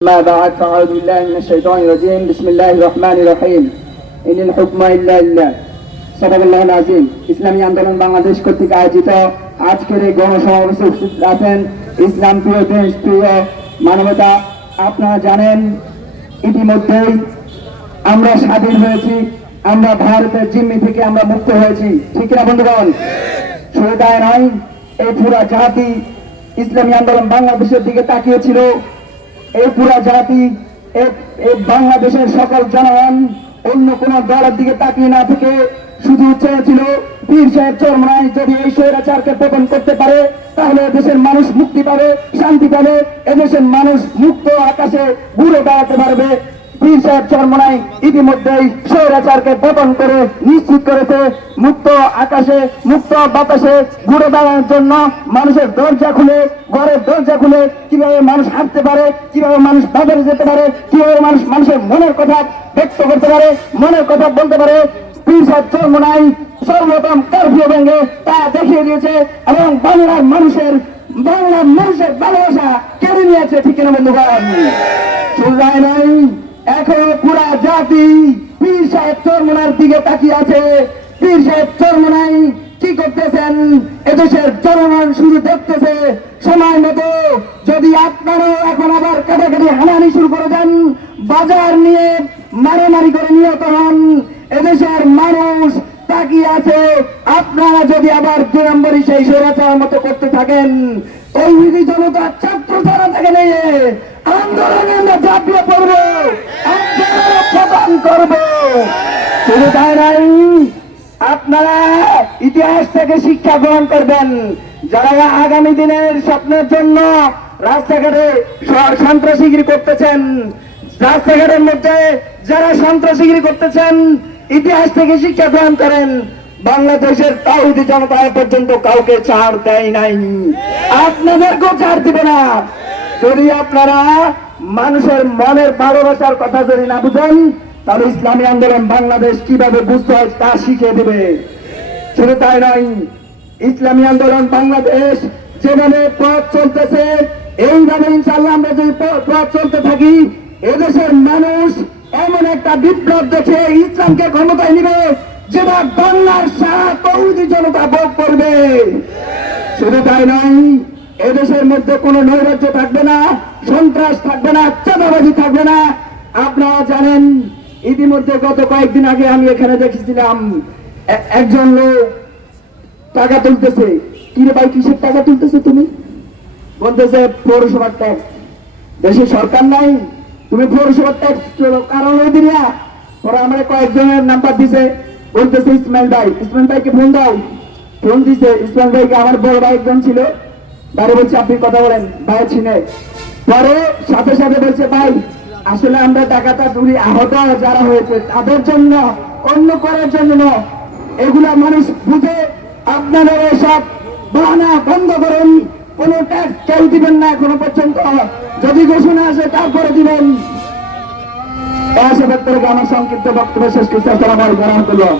ما بعد فأعوذ بالله من الشيطان الرجيم بسم الله الرحمن الرحيم إن الحكم إلا لله صدق الله العظيم ইসলামী আন্দোলন বাংলাদেশ কর্তৃক আয়োজিত আজকের এই গণসমাবেশে উপস্থিত আছেন ইসলাম প্রিয় দেশ প্রিয় মানবতা আপনারা জানেন ইতিমধ্যেই আমরা স্বাধীন হয়েছি আমরা ভারতের জিম্মি থেকে আমরা মুক্ত হয়েছি ঠিক না বন্ধুগণ শুধু তাই নয় এই পুরা জাতি ইসলামী আন্দোলন বাংলাদেশের দিকে তাকিয়েছিল এই পুরা জাতি বাংলাদেশের সকল জনগণ অন্য কোন দলের দিকে তাকিয়ে না থেকে শুধু চেয়েছিল পীর সাহেব চরমরাই যদি এই স্বৈরাচারকে পতন করতে পারে, তাহলে দেশের মানুষ মুক্তি পাবে, শান্তি পাবে, এদেশের মানুষ মুক্ত আকাশে ঘুরে বেড়াতে পারবে। পীর সাহেব চরমনাই ইতিমধ্যেই স্বৈরাচারকে পতন করে নিশ্চিত করেছে, মুক্ত আকাশে, মুক্ত বাতাসে ঘুরে বেড়ানোর জন্য মানুষের দরজা খুলে, ঘরের দরজা খুলে কীভাবে মানুষ হাঁটতে পারে, কীভাবে মানুষ বাজারে যেতে পারে, কীভাবে মানুষ মানুষের মনের কথা ব্যক্ত করতে পারে, মনের কথা বলতে পারে, পীর সাহেব চরমনাই সর্বপ্রথম কারফিউ ভেঙে তা দেখিয়ে দিয়েছে এবং বাংলার মানুষের বাংলার মানুষের ভালোবাসা কেড়ে নিয়েছে, ঠিক কিনা বন্ধুগণ? সুজায় নাই। এখনও পুরা জাতি পীর সাহেব চরমনার দিকে তাকিয়ে আছে। পীর সাহেব চরমনাই কি করতেছেন? এদেশের জনগণ শুরু দেখতেছে সময় মতো। যদি আপনারাও এখন আবার কাটাকাটি হানানি শুরু করে দেন, বাজার নিয়ে মারামারি করে নিহত হন। এদেশের মানুষ তাকিয়ে আছে। আপনারা যদি আবার দুই নম্বরই সেই স্বৈরাচার মতো করতে থাকেন বিধি জনতা ছাত্র যারা থেকে নিয়ে আন্দোলনে আমরা ঝাঁপিয়ে পড়ব। প্রদান করব। শুধু তাই নাই আপনারা ইতিহাস থেকে শিক্ষা গ্রহণ করবেন। যারা আগামী দিনের স্বপ্নের জন্য রাস্তাঘাটে সন্ত্রাসীগিরি করতেছেন, রাস্তাঘাটের মধ্যে যারা সন্ত্রাসীগিরি করতেছেন, ইতিহাস থেকে শিক্ষা গ্রহণ করেন। বাংলাদেশের তাহিদি জনতা পর্যন্ত কাউকে ছাড় দেয় নাই। আপনাদেরকেও ছাড় দিবে না। যদি আপনারা মানুষের মনের ভালোবাসার কথা যদি না বুঝেন, তাহলে ইসলামী আন্দোলন বাংলাদেশ কীভাবে বুঝতে হয় তা শিখিয়ে দেবে। শুধু তাই নয়, ইসলামী আন্দোলন বাংলাদেশ যেভাবে পথ চলতেছে, এইভাবে ইনশাল্লাহ আমরা যদি পথ চলতে থাকি, এদেশের মানুষ এমন একটা বিপ্লব দেখে ইসলামকে ক্ষমতায় নিবে, যেটা বাংলার সারা তৌদি জনতা ভোগ করবে। শুধু তাই নয় এদেশের মধ্যে কোনো নৈরাজ্য থাকবে না, সন্ত্রাস থাকবে না, চাঁদাবাজি থাকবে না। আপনারা জানেন, ইতিমধ্যে গত কয়েকদিন আগে আমি এখানে দেখেছিলাম একজন লোক টাকা তুলতেছে। কিরে ভাই, কিসের টাকা তুলতেছে তুমি? বলতেছে, পৌরসভার ট্যাক্স দেশে সরকার নাই, তুমি পৌরসভার ট্যাক্স চলো কারণ ওই দিনিয়া ওরা আমরা কয়েকজনের নাম্বার দিছে। বলতেছে, ইসমাইল ভাই, ইসমাইল ভাইকে ফোন দাও। ফোন দিছে, ইসমাইল ভাইকে, আমার বড় ভাই একজন ছিল। বাইরে বলছে, আপনি কথা বলেন। ভাই ছিনে পরে সাথে সাথে বলছে, ভাই, আসলে আমরা টাকাটা তুলি আহত যারা হয়েছে, তাদের জন্য, অন্য করার জন্য এগুলা মানুষ বুঝে আপনারা এসব বাহানা বন্ধ করেন। কোন ট্যাক্স কেউ দিবেন না এখনও পর্যন্ত। যদি ঘোষণা আসে, তারপরে দিবেন। আশা ব্যক্ত আমার সংক্ষিপ্ত বক্তব্য শেষ করছি। আসসালামু আলাইকুম রহমতুল্লাহ।